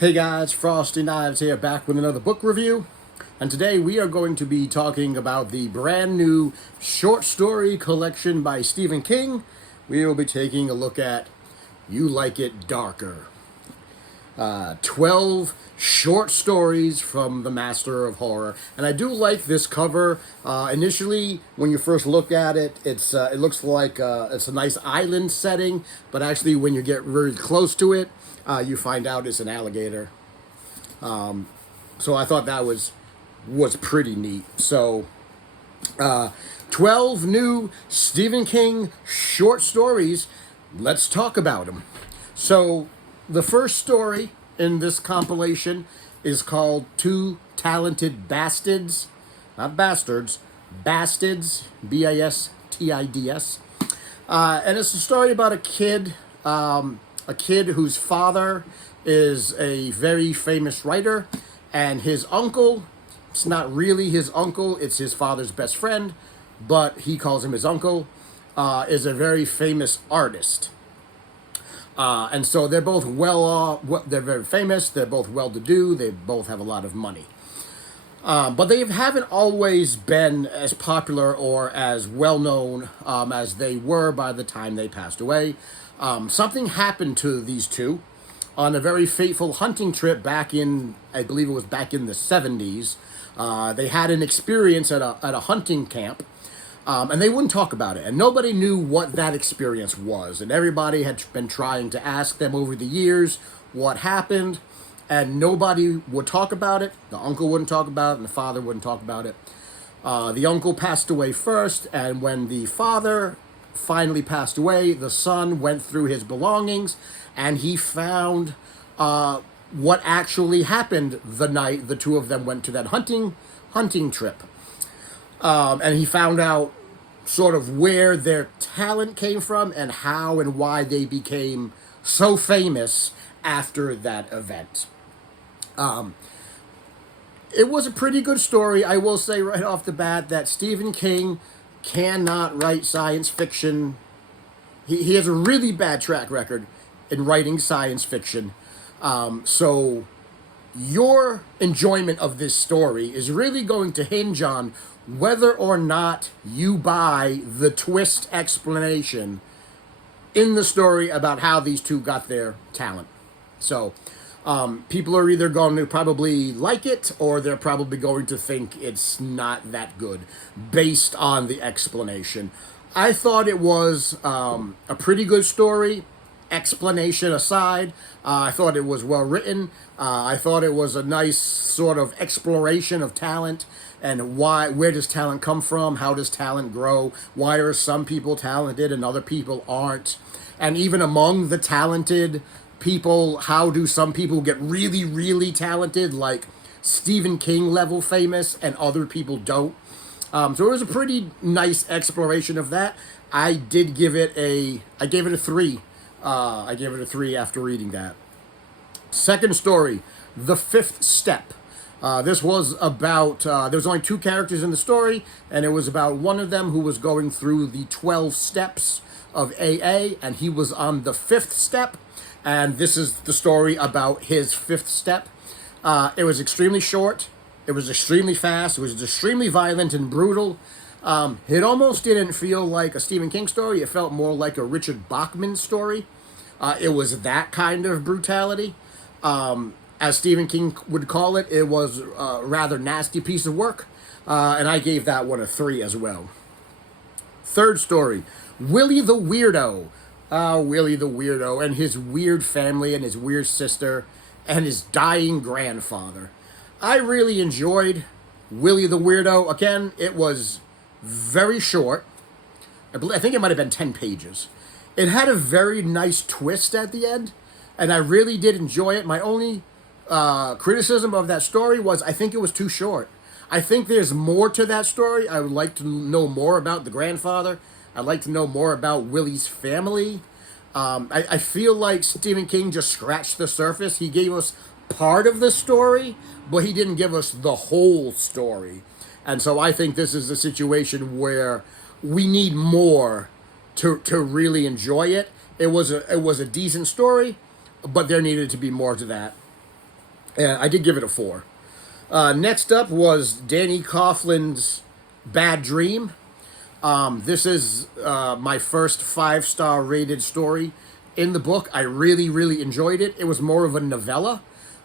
Hey guys, Frosty Knives here, back with another book review. And today we are going to be talking about the brand new short story collection by Stephen King. We will be taking a look at You Like It Darker. 12 short stories from the master of horror. And I do like this cover. Initially, when you first look at it, it looks like it's a nice island setting, but actually when you get very close to it, you find out it's an alligator. So I thought that was pretty neat. So 12 new Stephen King short stories. Let's talk about them. So the first story in this compilation is called Two Talented Bastids. Not bastards, Bastids, Bastids. And it's a story about a kid whose father is a very famous writer, and his uncle, it's not really his uncle, it's his father's best friend, but he calls him his uncle, is a very famous artist. And so they're both they're very famous, they're both well-to-do, they both have a lot of money. But they haven't always been as popular or as well-known as they were by the time they passed away. Something happened to these two on a very fateful hunting trip back in, I believe it was back in the 70s. They had an experience at a hunting camp. And they wouldn't talk about it. And nobody knew what that experience was. And everybody had been trying to ask them over the years what happened. And nobody would talk about it. The uncle wouldn't talk about it, and the father wouldn't talk about it. The uncle passed away first, and when the father finally passed away, the son went through his belongings, and he found what actually happened the night the two of them went to that hunting trip. And he found out sort of where their talent came from and how and why they became so famous after that event. It was a pretty good story. I will say right off the bat that Stephen King cannot write science fiction. He has a really bad track record in writing science fiction. So your enjoyment of this story is really going to hinge on whether or not you buy the twist explanation in the story about how these two got their talent. So people are either going to probably like it, or they're probably going to think it's not that good based on the explanation. I thought it was a pretty good story, explanation aside. I thought it was well written. I thought it was a nice sort of exploration of talent and where does talent come from? How does talent grow? Why are some people talented and other people aren't? And even among the talented people, how do some people get really, really talented, like Stephen King level famous, and other people don't? So it was a pretty nice exploration of that. I gave it a 3. I gave it a 3 after reading that. Second story, The Fifth Step. This was about, there was only 2 characters in the story, and it was about one of them who was going through the 12 steps of AA, and he was on the 5th step, and this is the story about his 5th step. It was extremely short, it was extremely fast, it was extremely violent and brutal. It almost didn't feel like a Stephen King story, it felt more like a Richard Bachman story. It was that kind of brutality. As Stephen King would call it, it was a rather nasty piece of work, and I gave that one a 3 as well. Third story, Willie the Weirdo. Willie the Weirdo and his weird family and his weird sister and his dying grandfather. I really enjoyed Willie the Weirdo. Again, it was very short. I think it might have been 10 pages. It had a very nice twist at the end, and I really did enjoy it. My only criticism of that story was I think it was too short. I think there's more to that story. I would like to know more about the grandfather. I'd like to know more about Willie's family. I feel like Stephen King just scratched the surface. He gave us part of the story, but he didn't give us the whole story. And so I think this is a situation where we need more to really enjoy it. It was a decent story, but there needed to be more to that. And I did give it a 4. Next up was Danny Coughlin's Bad Dream. This is my first 5-star rated story in the book. I really, really enjoyed it. It was more of a novella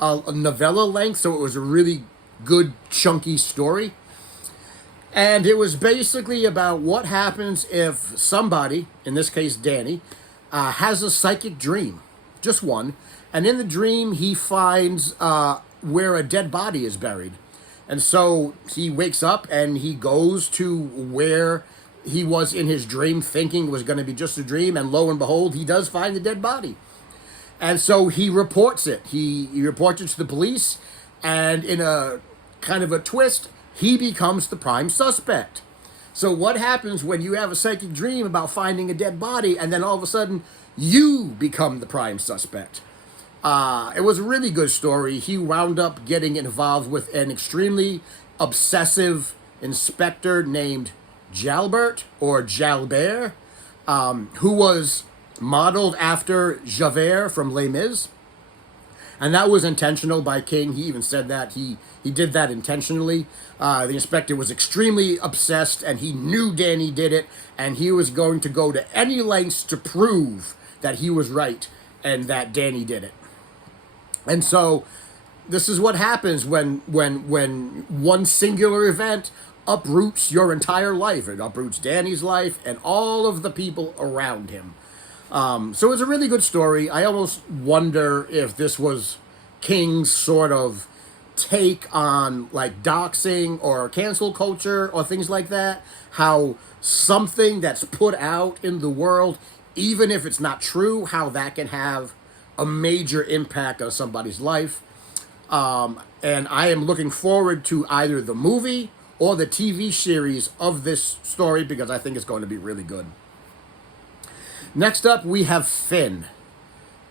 length, so it was a really good, chunky story. And it was basically about what happens if somebody, in this case Danny, has a psychic dream, just one. And in the dream, he finds where a dead body is buried. And so he wakes up and he goes to where he was in his dream thinking was going to be just a dream. And lo and behold, he does find the dead body. And so he reports it. He reports it to the police. And in a kind of a twist, he becomes the prime suspect. So what happens when you have a psychic dream about finding a dead body and then all of a sudden you become the prime suspect? It was a really good story. He wound up getting involved with an extremely obsessive inspector named Jalbert or Jalbert, who was modeled after Javert from Les Mis. And that was intentional by King. He even said that he did that intentionally. The inspector was extremely obsessed, and he knew Danny did it, and he was going to go to any lengths to prove that he was right and that Danny did it. And so this is what happens when one singular event uproots your entire life. It uproots Danny's life and all of the people around him. So it's a really good story. I almost wonder if this was King's sort of take on like doxing or cancel culture or things like that. How something that's put out in the world, even if it's not true, how that can have a major impact on somebody's life. And I am looking forward to either the movie or the TV series of this story because I think it's going to be really good. Next up, we have Finn.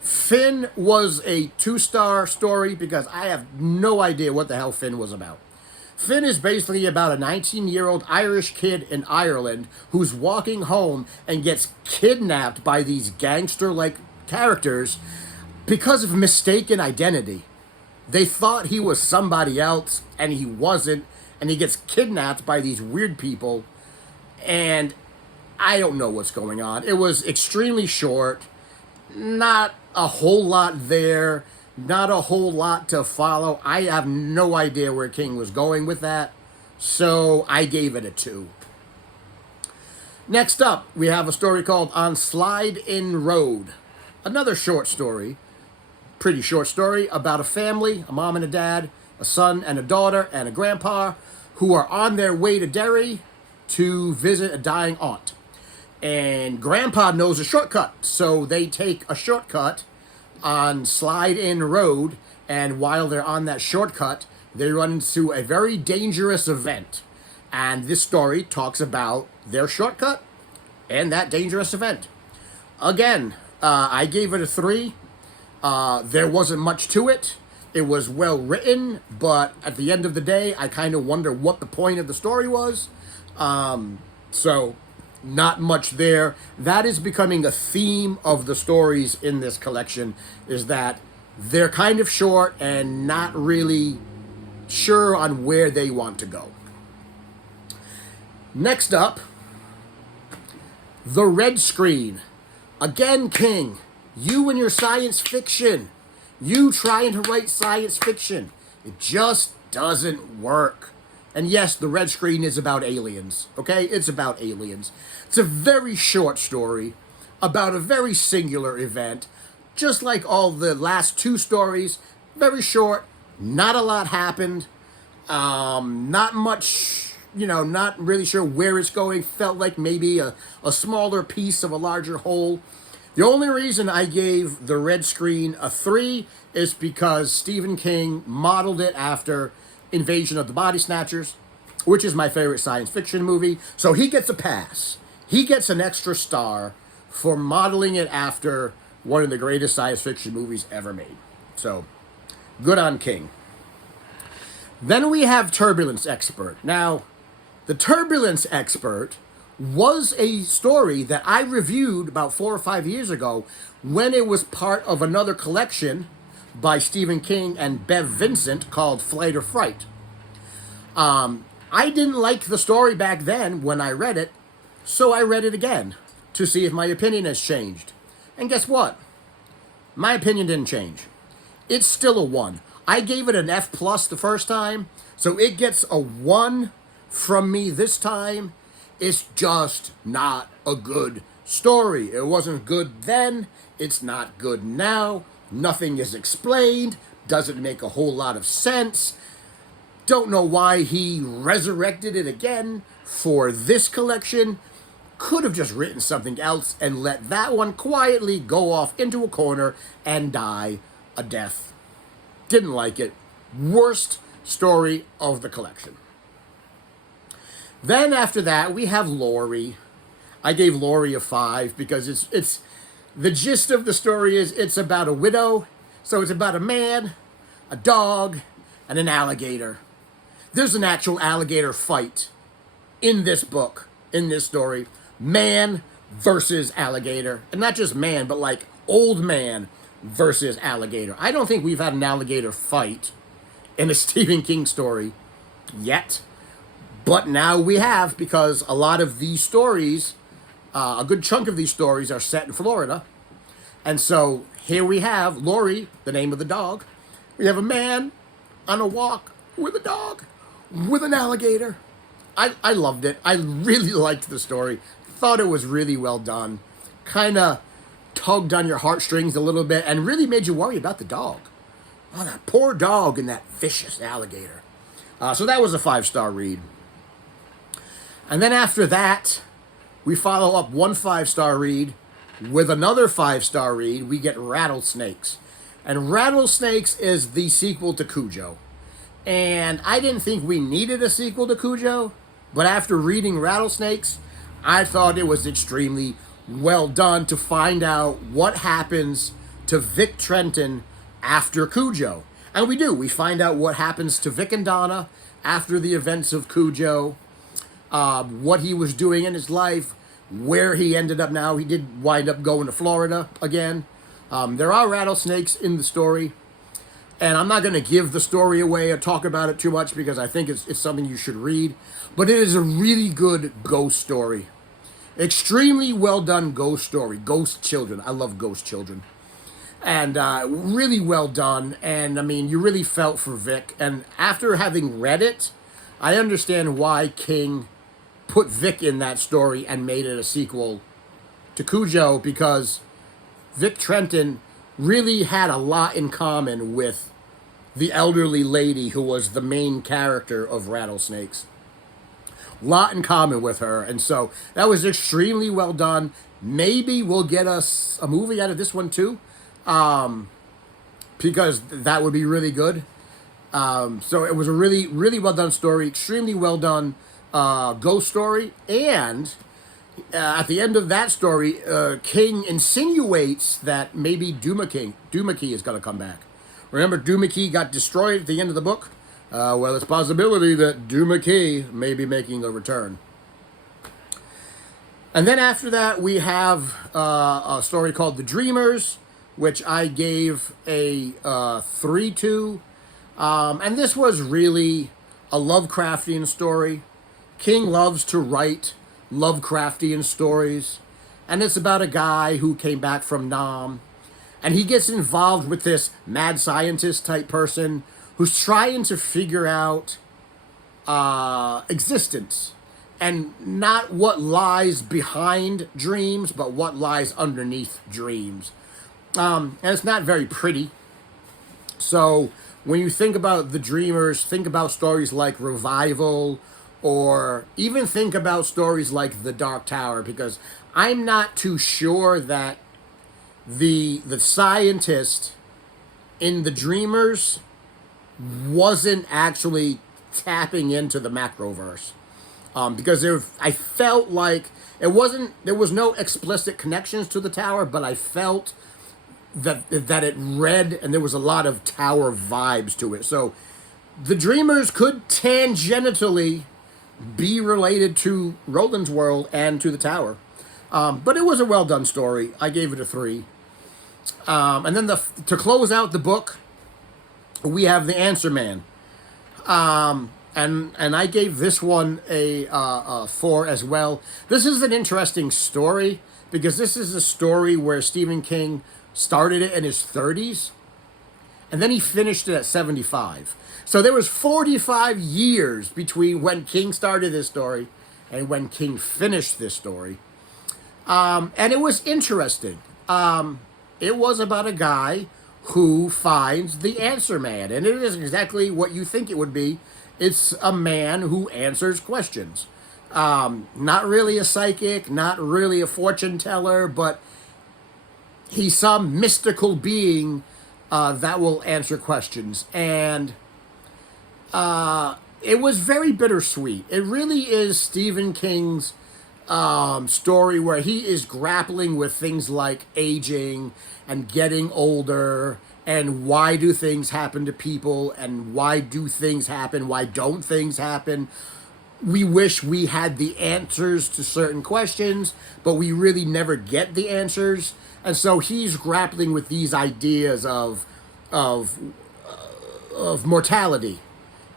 Finn was a 2-star story because I have no idea what the hell Finn was about. Finn is basically about a 19-year-old Irish kid in Ireland who's walking home and gets kidnapped by these gangster-like characters because of mistaken identity. They thought he was somebody else, and he wasn't, and he gets kidnapped by these weird people, and I don't know what's going on. It was extremely short, not a whole lot there, not a whole lot to follow. I have no idea where King was going with that, so I gave it a 2. Next up, we have a story called On Slide In Road. Another short story, pretty short story, about a family, a mom and a dad, a son and a daughter, and a grandpa, who are on their way to Derry to visit a dying aunt. And Grandpa knows a shortcut, so they take a shortcut on Slide In Road, and while they're on that shortcut, they run into a very dangerous event. And this story talks about their shortcut and that dangerous event. Again, I gave it a 3. There wasn't much to it. It was well written, but at the end of the day, I kind of wonder what the point of the story was. So not much there. That is becoming a theme of the stories in this collection, is that they're kind of short and not really sure on where they want to go. Next up, The Red Screen. Again, King, you and your science fiction. You trying to write science fiction. It just doesn't work. And yes, The Red Screen is about aliens, okay? It's about aliens. It's a very short story about a very singular event. Just like all the last 2 stories, very short, not a lot happened. Not much, not really sure where it's going. Felt like maybe a smaller piece of a larger whole. The only reason I gave The Red Screen a 3 is because Stephen King modeled it after Invasion of the Body Snatchers, which is my favorite science fiction movie. So he gets a pass. He gets an extra star for modeling it after one of the greatest science fiction movies ever made. So, good on King. Then we have Turbulence Expert. Now, the Turbulence Expert was a story that I reviewed about 4 or 5 years ago when it was part of another collection by Stephen King and Bev Vincent called Flight or Fright. I didn't like the story back then when I read it, so I read it again to see if my opinion has changed. And guess what? My opinion didn't change. It's still a 1. I gave it an F plus the first time, so it gets a 1 from me this time. It's just not a good story. It wasn't good then. It's not good now. Nothing is explained. Doesn't make a whole lot of sense. Don't know why he resurrected it again for this collection. Could have just written something else and let that one quietly go off into a corner and die a death. Didn't like it. Worst story of the collection. Then after that, we have Laurie. I gave Laurie a 5 because it's the gist of the story is it's about a widow. So it's about a man, a dog, and an alligator. There's an actual alligator fight in this book, in this story. Man versus alligator. And not just man, but like old man versus alligator. I don't think we've had an alligator fight in a Stephen King story yet. But now we have, because a lot of these stories, a good chunk of these stories are set in Florida. And so here we have Laurie, the name of the dog. We have a man on a walk with a dog, with an alligator. I loved it. I really liked the story. Thought it was really well done. Kind of tugged on your heartstrings a little bit and really made you worry about the dog. Oh, that poor dog and that vicious alligator. So that was a 5-star read. And then after that, we follow up one 5-star read with another 5-star read. We get Rattlesnakes. And Rattlesnakes is the sequel to Cujo. And I didn't think we needed a sequel to Cujo, but after reading Rattlesnakes, I thought it was extremely well done to find out what happens to Vic Trenton after Cujo. And we do. We find out what happens to Vic and Donna after the events of Cujo, what he was doing in his life, where he ended up now. He did wind up going to Florida again. There are rattlesnakes in the story. And I'm not going to give the story away or talk about it too much because I think it's something you should read. But it is a really good ghost story. Extremely well done ghost story. Ghost children. I love ghost children. And really well done. And I mean, you really felt for Vic. And after having read it, I understand why King put Vic in that story and made it a sequel to Cujo, because Vic Trenton really had a lot in common with the elderly lady who was the main character of Rattlesnakes. Lot in common with her, and so that was extremely well done. Maybe we'll get us a movie out of this one too, because that would be really good. So it was a really, really well done story, extremely well done ghost story, and at the end of that story, King insinuates that maybe Doomakey is going to come back. Remember, Doomakey got destroyed at the end of the book? Well, it's a possibility that Doomakey may be making a return. And then after that, we have a story called The Dreamers, which I gave a 3 to. And this was really a Lovecraftian story. King loves to write Lovecraftian stories. And it's about a guy who came back from Nam. And he gets involved with this mad scientist type person who's trying to figure out existence. And not what lies behind dreams, but what lies underneath dreams. And it's not very pretty. So when you think about The Dreamers, think about stories like Revival, or even think about stories like The Dark Tower, because I'm not too sure that the scientist in The Dreamers wasn't actually tapping into the macroverse. Because I felt like there was no explicit connections to the tower, but I felt that it read, and there was a lot of tower vibes to it. So The Dreamers could tangentially be related to Roland's World and to the tower. But it was a well done story. I gave it a 3. And then to close out the book, we have the Answer Man. And I gave this one a 4 as well. This is an interesting story because this is a story where Stephen King started it in his 30s, and then he finished it at 75. So there was 45 years between when King started this story and when King finished this story. And it was interesting. It was about a guy who finds the Answer Man, and it is exactly what you think it would be. It's a man who answers questions. Not really a psychic, not really a fortune teller, but he's some mystical being that will answer questions. And it was very bittersweet. It really is Stephen King's story where he is grappling with things like aging and getting older and why do things happen to people and why do things happen, why don't things happen. We wish we had the answers to certain questions, but we really never get the answers. And so he's grappling with these ideas of mortality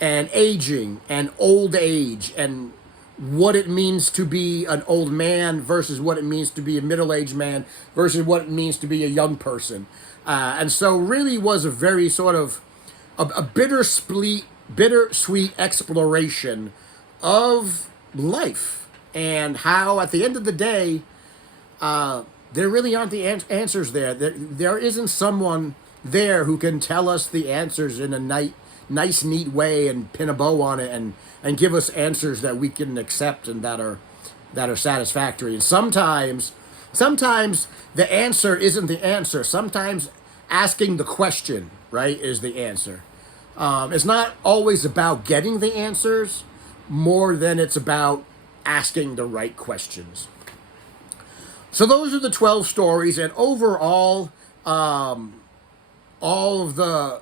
and aging and old age and what it means to be an old man versus what it means to be a middle-aged man versus what it means to be a young person. And so really was a very sort of a bittersweet exploration of life and how at the end of the day, there really aren't the answers there. There isn't someone there who can tell us the answers in a nice, neat way and pin a bow on it and give us answers that we can accept and that are satisfactory. And sometimes the answer isn't the answer. Sometimes asking the question, right, is the answer. It's not always about getting the answers more than it's about asking the right questions. So those are the 12 stories, and overall, all of the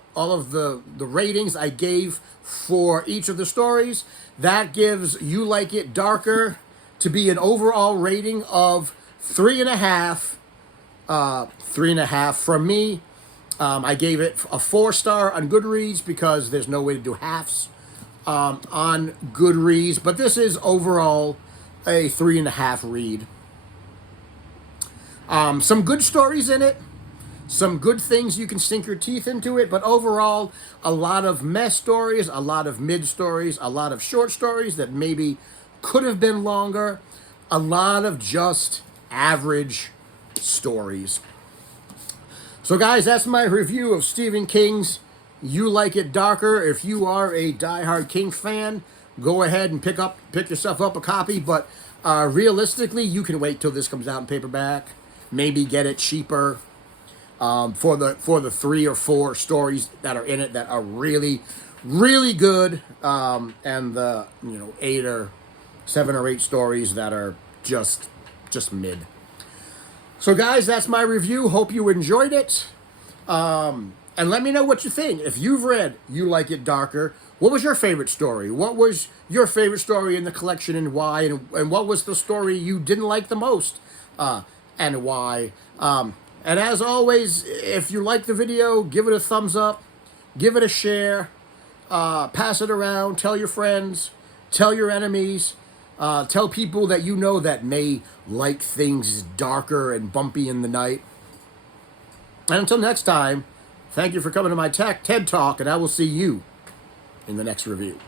ratings I gave for each of the stories, that gives You Like It Darker to be an overall rating of 3.5. 3.5 from me. I gave it a 4-star on Goodreads because there's no way to do halves on Goodreads, but this is overall a 3.5 read. Some good stories in it, some good things you can sink your teeth into it, but overall, a lot of mess stories, a lot of mid stories, a lot of short stories that maybe could have been longer, a lot of just average stories. So guys, that's my review of Stephen King's You Like It Darker. If you are a diehard King fan, go ahead and pick yourself up a copy, but realistically, you can wait till this comes out in paperback. Maybe get it cheaper for the 3 or 4 stories that are in it that are really, really good, and the 7 or 8 stories that are just mid. So guys, that's my review. Hope you enjoyed it. And let me know what you think. If you've read You Like It Darker, what was your favorite story? What was your favorite story in the collection and why? And what was the story you didn't like the most and why? And as always, if you like the video, give it a thumbs up, give it a share, pass it around, tell your friends, tell your enemies, tell people that you know that may like things darker and bumpy in the night. And until next time, thank you for coming to my TED Talk, and I will see you in the next review.